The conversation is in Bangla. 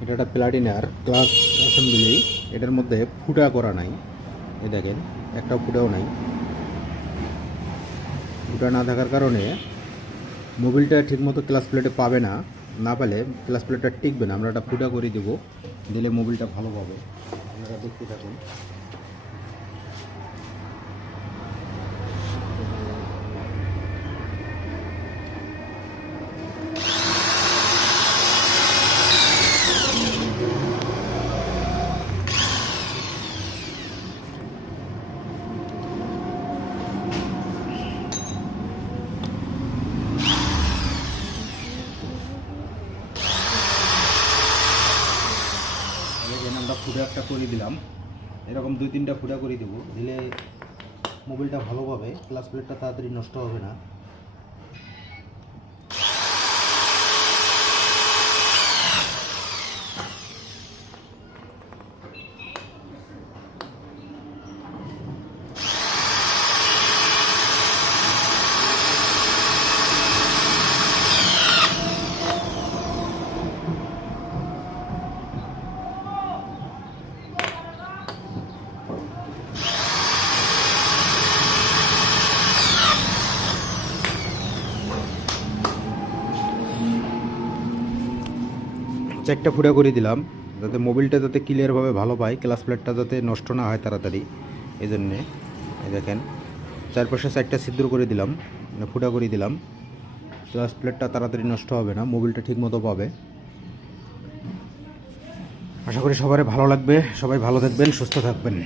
এটা একটা প্লাটিনার ক্লাস অ্যাসেম্বলি। এটার মধ্যে ফুটা করা নাই, এই দেখেন একটাও ফুটাও নাই। ফুটা না থাকার কারণে মোবিলটা ঠিকমতো ক্লাস প্লেটে পাবে না, না পেলে ক্লাস প্লেটটা টিকবে না। আমরা একটা ফুটা করে দেবো, দিলে মোবিলটা ভালো পাবে। আপনারা দেখতে থাকুন। আমরা ফুটা একটা করে দিলাম, এরকম 2-3টা ফুটা করে দেবো, দিলে মোবিলটা ভালো পাবে, ক্লাস প্লেটটা তাড়াতাড়ি নষ্ট হবে না। চারটা ফুটা করে দিলাম, যাতে মোবিলটা যাতে ক্লিয়ারভাবে ভালো পায়, ক্লাস প্লেটটা যাতে নষ্ট না হয় তাড়াতাড়ি, এই জন্যে। এই দেখেন চারপাশে 4টা ছিদ্র করে দিলাম, ফুটা করে দিলাম। ক্লাস প্লেটটা তাড়াতাড়ি নষ্ট হবে না, মোবিলটা ঠিক মতো পাবে। আশা করি সবার ভালো লাগবে। সবাই ভালো থাকবেন, সুস্থ থাকবেন।